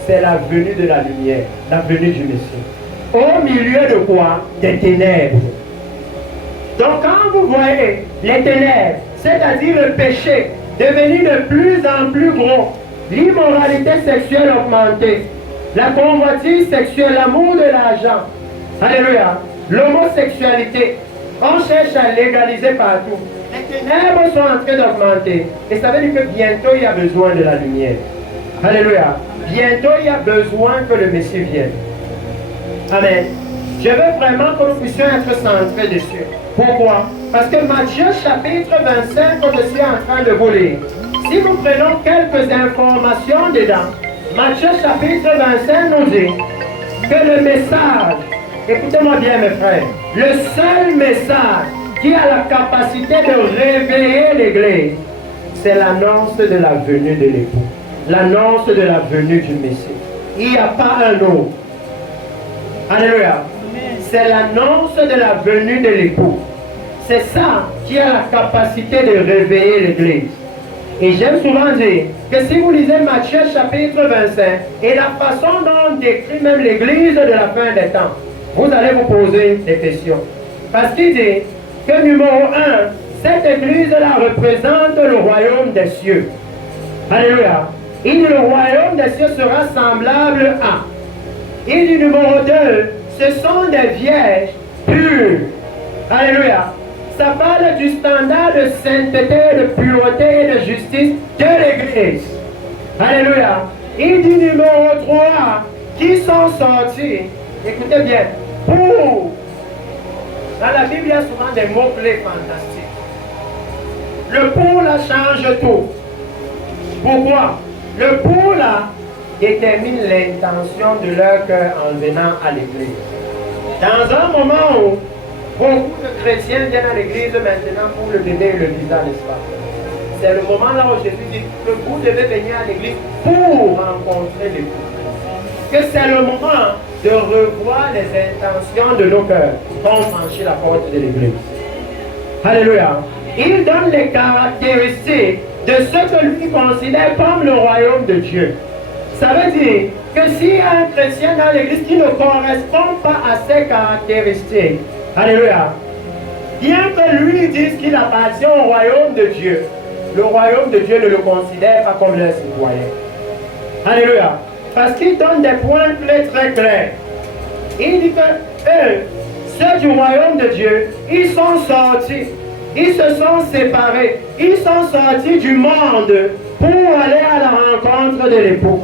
c'est la venue de la lumière, la venue du Messie. Au milieu de quoi? Des ténèbres. Donc quand vous voyez les ténèbres, c'est-à-dire le péché, devenir de plus en plus gros, l'immoralité sexuelle augmentée, la convoitise sexuelle, l'amour de l'argent, alléluia, l'homosexualité, on cherche à légaliser partout. Les ténèbres sont en train d'augmenter. Et ça veut dire que bientôt il y a besoin de la lumière. Alléluia. Bientôt il y a besoin que le Messie vienne. Amen. Je veux vraiment que nous puissions être centrés dessus. Pourquoi? Parce que Matthieu chapitre 25, que je suis en train de vous lire, si nous prenons quelques informations dedans, Matthieu chapitre 25 nous dit que le message, écoutez-moi bien mes frères, le seul message qui a la capacité de réveiller l'Église, c'est l'annonce de la venue de l'époux, l'annonce de la venue du Messie. Il n'y a pas un autre. Alléluia. C'est l'annonce de la venue de l'époux. C'est ça qui a la capacité de réveiller l'Église. Et j'aime souvent dire que si vous lisez Matthieu chapitre 25 et la façon dont on décrit même l'Église de la fin des temps, vous allez vous poser des questions. Parce qu'il dit que numéro 1, cette Église-là représente le royaume des cieux. Alléluia. Il dit le royaume des cieux sera semblable à. Il dit numéro 2, ce sont des vierges pures. Alléluia. Ça parle du standard de sainteté, de pureté et de justice de l'Église. Alléluia. Il dit numéro 3, qui sont sortis, écoutez bien, pour. Dans la Bible, il y a souvent des mots-clés fantastiques. Le pour là change tout. Pourquoi? Le pour là détermine l'intention de leur cœur en venant à l'église. Dans un moment où beaucoup de chrétiens viennent à l'église maintenant pour le bébé et le visa, n'est-ce pas? C'est le moment là où Jésus dit que vous devez venir à l'église pour rencontrer l'époux. Que c'est le moment de revoir les intentions de nos cœurs quand on franchit la porte de l'église. Alléluia. Il donne les caractéristiques de ce que lui considère comme le royaume de Dieu. Ça veut dire que s'il y a un chrétien dans l'église qui ne correspond pas à ces caractéristiques, alléluia, bien que lui dise qu'il appartient au royaume de Dieu, le royaume de Dieu ne le considère pas comme leur citoyen. Alléluia. Parce qu'il donne des points clés très clairs. Il dit que eux, ceux du royaume de Dieu, ils sont sortis, ils se sont séparés, ils sont sortis du monde pour aller à la rencontre de l'époux.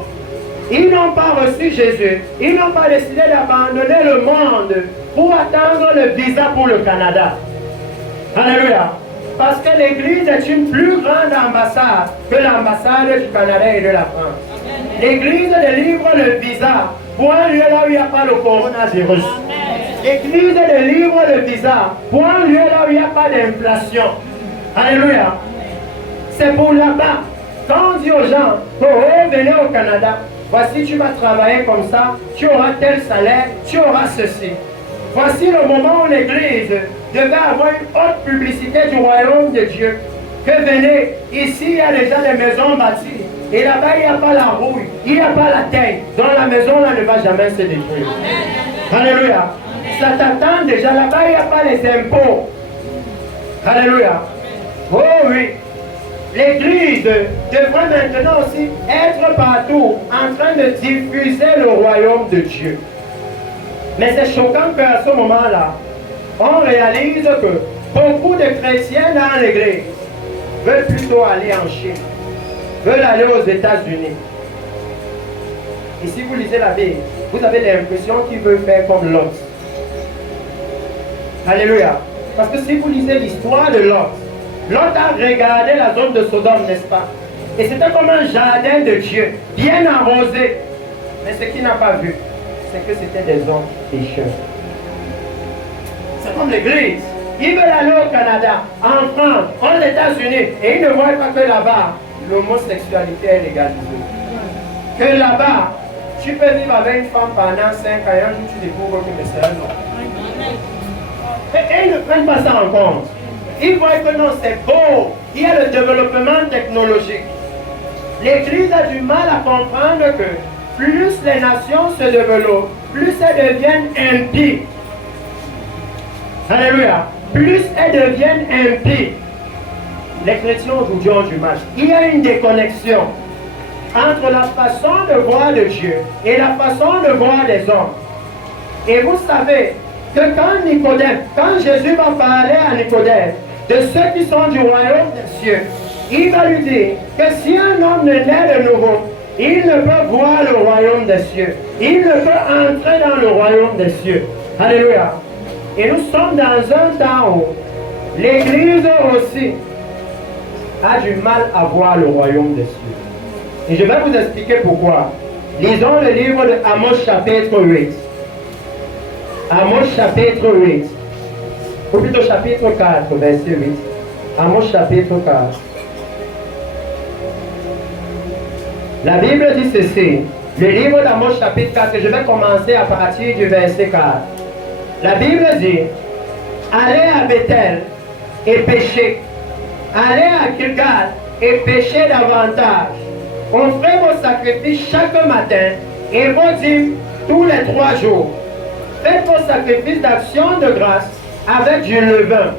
Ils n'ont pas reçu Jésus, ils n'ont pas décidé d'abandonner le monde pour attendre le visa pour le Canada. Alléluia. Parce que l'Église est une plus grande ambassade que l'ambassade du Canada et de la France. L'Église délivre le visa pour un lieu là où il n'y a pas le coronavirus. L'Église délivre le visa pour un lieu là où il n'y a pas d'inflation. Alléluia. C'est pour là-bas. Quand on dit aux gens, oh, venez au Canada, voici tu vas travailler comme ça, tu auras tel salaire, tu auras ceci. Voici le moment où l'Église devait avoir une haute publicité du royaume de Dieu. Que venez, ici il y a déjà des maisons bâties. Et là-bas il n'y a pas la rouille, il n'y a pas la terre. Donc la maison là ne va jamais se détruire. Alléluia. Ça t'attend déjà, là-bas il n'y a pas les impôts. Alléluia. Oh oui. L'Église devrait maintenant aussi être partout en train de diffuser le royaume de Dieu. Mais c'est choquant qu'à ce moment-là, on réalise que Beaucoup de chrétiens dans l'église veulent plutôt aller en Chine, veulent aller aux États-Unis. Et si vous lisez la Bible, vous avez l'impression qu'ils veulent faire comme Lot. Alléluia. Parce que si vous lisez l'histoire de Lot, Lot a regardé la zone de Sodome, n'est-ce pas? Et c'était comme un jardin de Dieu, bien arrosé. Mais ce qu'il n'a pas vu, c'est que c'était des hommes pécheurs. C'est comme l'église. Ils veulent aller au Canada, en France, aux États-Unis, et ils ne voient pas que là-bas, l'homosexualité est légalisée. Que là-bas, tu peux vivre avec une femme pendant 5 ans et un jour tu découvres que c'est un homme. Et ils ne prennent pas ça en compte. Ils voient que non, c'est beau. Il y a le développement technologique. L'Église a du mal à comprendre que plus les nations se développent, plus elles deviennent impies. Alléluia. Plus elles deviennent impies. Les chrétiens aujourd'hui ont du mal. Il y a une déconnexion entre la façon de voir de Dieu et la façon de voir des hommes. Et vous savez que quand Jésus va parler à Nicodème de ceux qui sont du royaume des cieux, il va lui dire que si un homme ne naît de nouveau, il ne peut voir le royaume des cieux. Il ne peut entrer dans le royaume des cieux. Alléluia. Et nous sommes dans un temps où l'Église aussi a du mal à voir le royaume des cieux. Et je vais vous expliquer pourquoi. Lisons le livre de Amos chapitre 8. Amos chapitre 8. Ou plutôt chapitre 4, verset 8. Amos chapitre 4. La Bible dit ceci. Le livre d'Amos chapitre 4, je vais commencer à partir du verset 4. La Bible dit, allez à Bethel et péchez. Allez à Gilgal et péchez davantage. Offrez vos sacrifices chaque matin et vos dîmes tous les 3 jours. Faites vos sacrifices d'action de grâce avec du levain.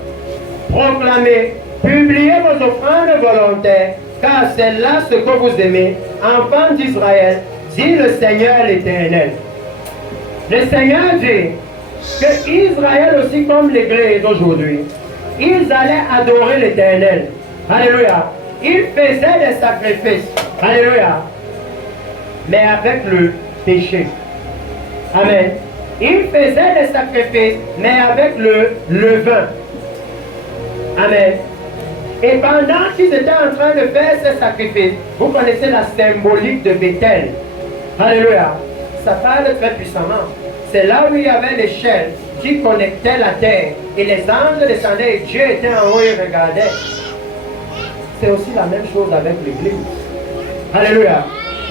Proclamez, publiez vos offrandes volontaires, car c'est là ce que vous aimez, enfants d'Israël, dit le Seigneur l'Éternel. Le Seigneur dit que Israël aussi, comme l'Église aujourd'hui, ils allaient adorer l'Éternel. Alléluia. Ils faisaient des sacrifices. Alléluia. Mais avec le péché. Amen. Ils faisaient des sacrifices, mais avec le levain. Amen. Et pendant qu'ils étaient en train de faire ces sacrifices, vous connaissez la symbolique de Bethel. Alléluia. Ça parle très puissamment. C'est là où il y avait l'échelle qui connectait la terre. Et les anges descendaient et Dieu était en haut et regardait. C'est aussi la même chose avec l'Église. Alléluia.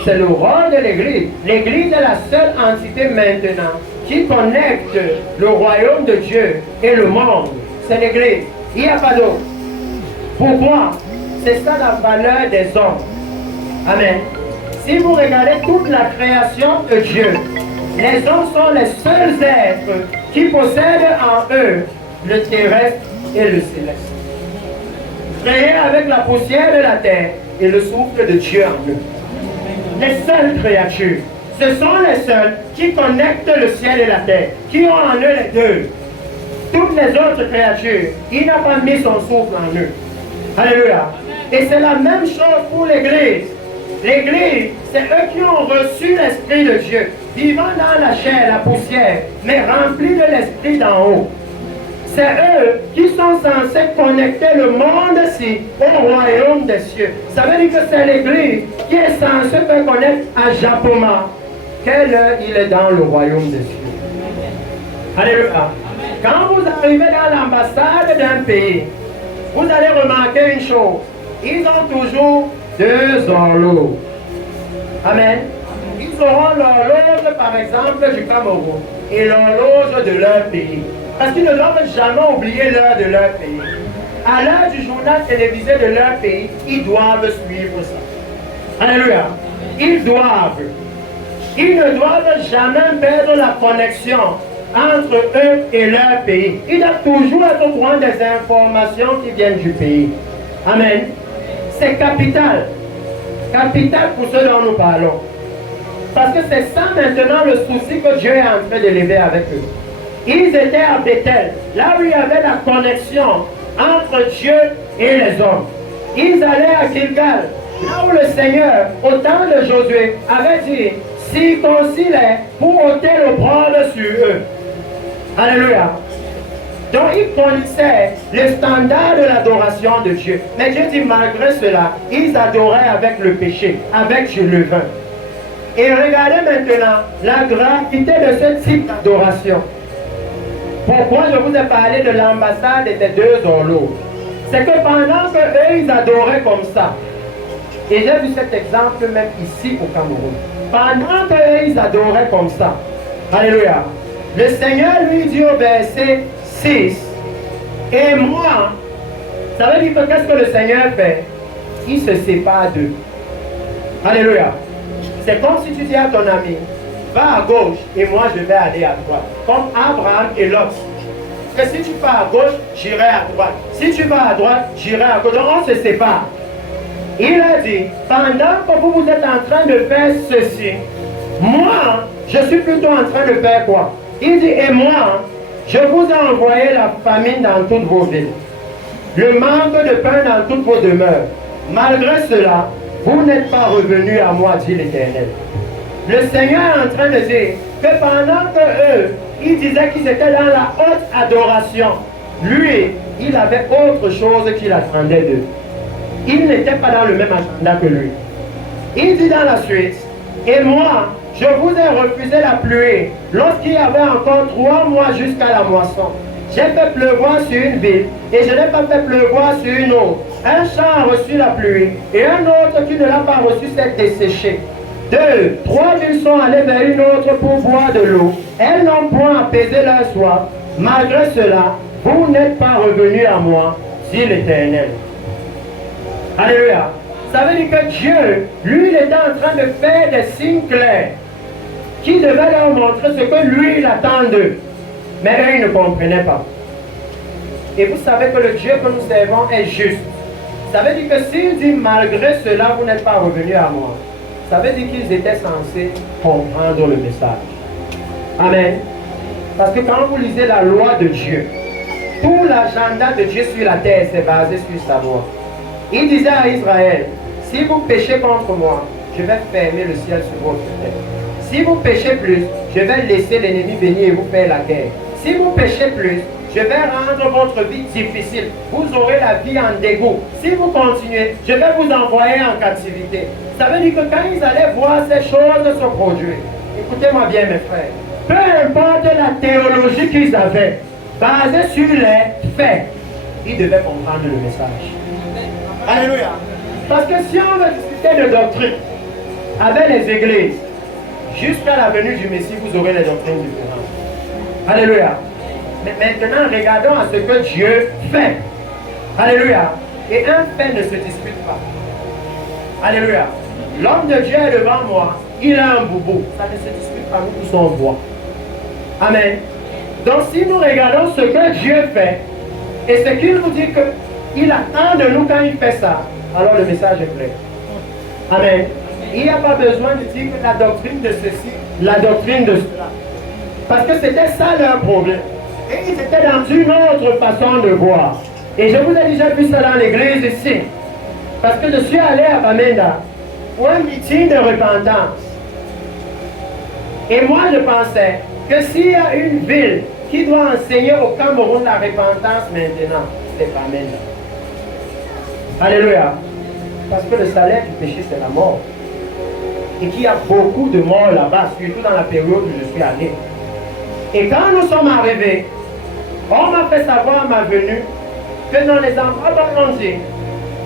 C'est le rôle de l'Église. L'Église est la seule entité maintenant qui connecte le royaume de Dieu et le monde. C'est l'Église. Il n'y a pas d'autre. Pourquoi? C'est ça la valeur des hommes. Amen. Si vous regardez toute la création de Dieu, les hommes sont les seuls êtres qui possèdent en eux le terrestre et le céleste. Créés avec la poussière de la terre et le souffle de Dieu en eux. Les seules créatures, ce sont les seuls qui connectent le ciel et la terre, qui ont en eux les deux. Toutes les autres créatures, il n'a pas mis son souffle en eux. Alléluia. Et c'est la même chose pour l'Église. L'Église, c'est eux qui ont reçu l'Esprit de Dieu, vivant dans la chair, la poussière, mais remplis de l'Esprit d'en haut. C'est eux qui sont censés connecter le monde-ci au royaume des cieux. Ça veut dire que c'est l'Église qui est censée faire connaître à Japoma quelle heure il est dans le royaume des cieux. Alléluia. Quand vous arrivez dans l'ambassade d'un pays, vous allez remarquer une chose. Ils ont toujours 2 horloges. Amen. Ils auront l'horloge, par exemple, du Cameroun et l'horloge de leur pays. Parce qu'ils ne doivent jamais oublier l'heure de leur pays. À l'heure du journal télévisé de leur pays, ils doivent suivre ça. Alléluia. Ils doivent. Ils ne doivent jamais perdre la connexion entre eux et leur pays. Ils doivent toujours être au courant des informations qui viennent du pays. Amen. C'est capital. Capital pour ce dont nous parlons. Parce que c'est ça maintenant le souci que Dieu est en train de lever avec eux. Ils étaient à Bethel, là où il y avait la connexion entre Dieu et les hommes. Ils allaient à Gilgal, là où le Seigneur, au temps de Josué, avait dit, circoncile-les pour ôter l'opprobre sur eux. Alléluia. Donc ils connaissaient le standard de l'adoration de Dieu. Mais Dieu dit, malgré cela, ils adoraient avec le péché, avec le levain. Et regardez maintenant la gravité de ce type d'adoration. Pourquoi je vous ai parlé de l'ambassade et des deux horloges? C'est que pendant qu'eux, ils adoraient comme ça, et j'ai vu cet exemple même ici au Cameroun, pendant qu'eux, ils adoraient comme ça, alléluia, le Seigneur lui dit au verset 6, et moi, ça veut dire que qu'est-ce que le Seigneur fait? Il se sépare d'eux. Alléluia. C'est comme si tu dis à ton ami, va à gauche et moi je vais aller à droite. Comme Abraham et Lot. Que si tu vas à gauche, j'irai à droite. Si tu vas à droite, j'irai à gauche. Donc on se sépare. Il a dit, pendant que vous êtes en train de faire ceci, moi, je suis plutôt en train de faire quoi? Il dit, et moi, je vous ai envoyé la famine dans toutes vos villes, le manque de pain dans toutes vos demeures. Malgré cela, vous n'êtes pas revenus à moi, dit l'Éternel. Le Seigneur est en train de dire que pendant que eux, ils disaient qu'ils étaient dans la haute adoration, lui, il avait autre chose qu'il attendait d'eux. Il n'était pas dans le même agenda que lui. Il dit dans la suite, et moi, je vous ai refusé la pluie lorsqu'il y avait encore 3 mois jusqu'à la moisson. J'ai fait pleuvoir sur une ville et je n'ai pas fait pleuvoir sur une autre. Un champ a reçu la pluie et un autre qui ne l'a pas reçu s'est desséché. 2, 3 villes sont allées vers une autre pour boire de l'eau. Elles n'ont point apaisé leur soif. Malgré cela, vous n'êtes pas revenus à moi, dit l'Éternel. Alléluia. Ça veut dire que Dieu, lui, il était en train de faire des signes clairs qui devaient leur montrer ce que lui, il attend d'eux. Mais eux, ils ne comprenaient pas. Et vous savez que le Dieu que nous servons est juste. Ça veut dire que s'il dit malgré cela, vous n'êtes pas revenus à moi, ça veut dire qu'ils étaient censés comprendre le message. Amen. Parce que quand vous lisez la loi de Dieu, tout l'agenda de Dieu sur la terre, c'est basé sur sa loi. Il disait à Israël, si vous péchez contre moi, je vais fermer le ciel sur votre tête. Si vous péchez plus, je vais laisser l'ennemi venir et vous faire la guerre. Si vous péchez plus, je vais rendre votre vie difficile. Vous aurez la vie en dégoût. Si vous continuez, je vais vous envoyer en captivité. Ça veut dire que quand ils allaient voir ces choses se produire, écoutez-moi bien mes frères, peu importe la théologie qu'ils avaient, basée sur les faits, ils devaient comprendre le message. Alléluia. Parce que si on veut discuter de doctrine avec les églises, jusqu'à la venue du Messie, vous aurez les doctrines différentes. Alléluia. Mais maintenant, regardons à ce que Dieu fait. Alléluia. Et un fait ne se dispute pas. Alléluia. L'homme de Dieu est devant moi. Il a un boubou. Ça ne se dispute pas. Nous tous on voit. Amen. Donc si nous regardons ce que Dieu fait et ce qu'il nous dit qu'il attend de nous quand il fait ça, alors le message est clair. Amen. Il n'y a pas besoin de dire que la doctrine de ceci, la doctrine de cela. Parce que c'était ça leur problème. Et ils étaient dans une autre façon de voir. Et je vous ai déjà vu ça dans l'église ici. Parce que je suis allé à Bamenda pour un meeting de repentance. Et moi je pensais que s'il y a une ville qui doit enseigner au Cameroun la repentance maintenant, c'est Bamenda. Alléluia. Parce que le salaire du péché c'est la mort. Et qu'il y a beaucoup de morts là-bas, surtout dans la période où je suis allé. Et quand nous sommes arrivés, on m'a fait savoir à ma venue que dans les endroits balancés,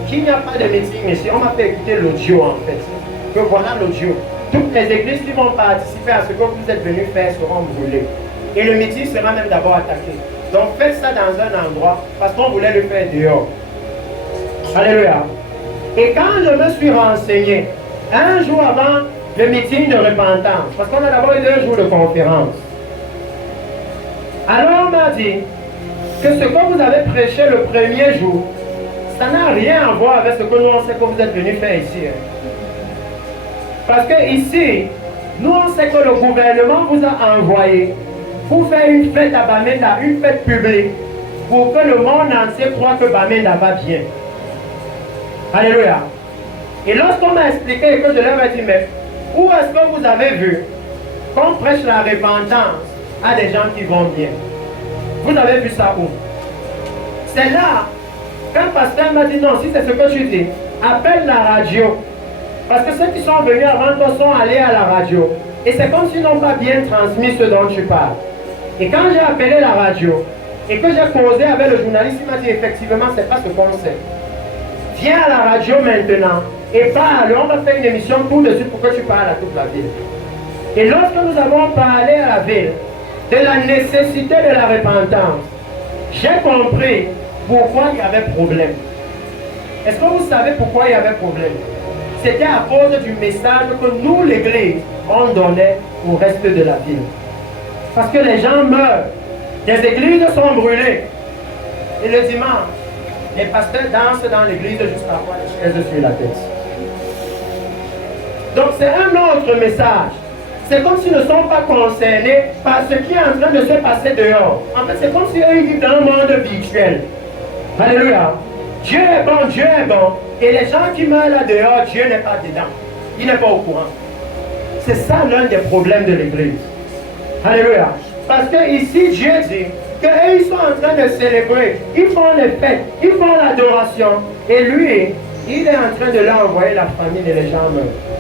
qu'il n'y a pas de meeting ici. On m'a fait écouter l'audio en fait. Que voilà l'audio. Toutes les églises qui vont participer à ce que vous êtes venus faire seront brûlées. Et le meeting sera même d'abord attaqué. Donc faites ça dans un endroit parce qu'on voulait le faire dehors. Alléluia. Et quand je me suis renseigné, un jour avant le meeting de repentance, parce qu'on a d'abord eu 2 jours de conférence, alors on m'a dit que ce que vous avez prêché le premier jour, ça n'a rien à voir avec ce que nous on sait que vous êtes venus faire ici. Parce que ici, nous on sait que le gouvernement vous a envoyé pour faire une fête à Bamenda, une fête publique, pour que le monde entier croit que Bamenda va bien. Alléluia. Et lorsqu'on m'a expliqué et que je leur ai dit, mais où est-ce que vous avez vu qu'on prêche la repentance à des gens qui vont bien? Vous avez vu ça où? C'est là qu'un pasteur m'a dit, non, si c'est ce que tu dis, appelle la radio. Parce que ceux qui sont venus avant toi sont allés à la radio. Et c'est comme s'ils n'ont pas bien transmis ce dont tu parles. Et quand j'ai appelé la radio et que j'ai causé avec le journaliste, il m'a dit, effectivement, c'est pas ce qu'on sait. Viens à la radio maintenant et parle. On va faire une émission tout de suite pour que tu parles à toute la ville. Et lorsque nous avons parlé à la ville de la nécessité de la repentance, j'ai compris pourquoi il y avait problème. Est-ce que vous savez pourquoi il y avait problème? C'était à cause du message que nous, l'Église, on donnait au reste de la ville. Parce que les gens meurent, des églises sont brûlées. Et le dimanche, les pasteurs dansent dans l'église jusqu'à avoir les chaises sur la tête. Donc c'est un autre message. C'est comme s'ils ne sont pas concernés par ce qui est en train de se passer dehors. En fait, c'est comme si eux vivent dans un monde virtuel. Alléluia. Dieu est bon, Dieu est bon. Et les gens qui meurent là dehors, Dieu n'est pas dedans. Il n'est pas au courant. C'est ça l'un des problèmes de l'église. Alléluia. Parce que ici, Dieu dit qu'eux, ils sont en train de célébrer. Ils font les fêtes, ils font l'adoration. Et lui, il est en train de leur envoyer la famine et les gens meurent.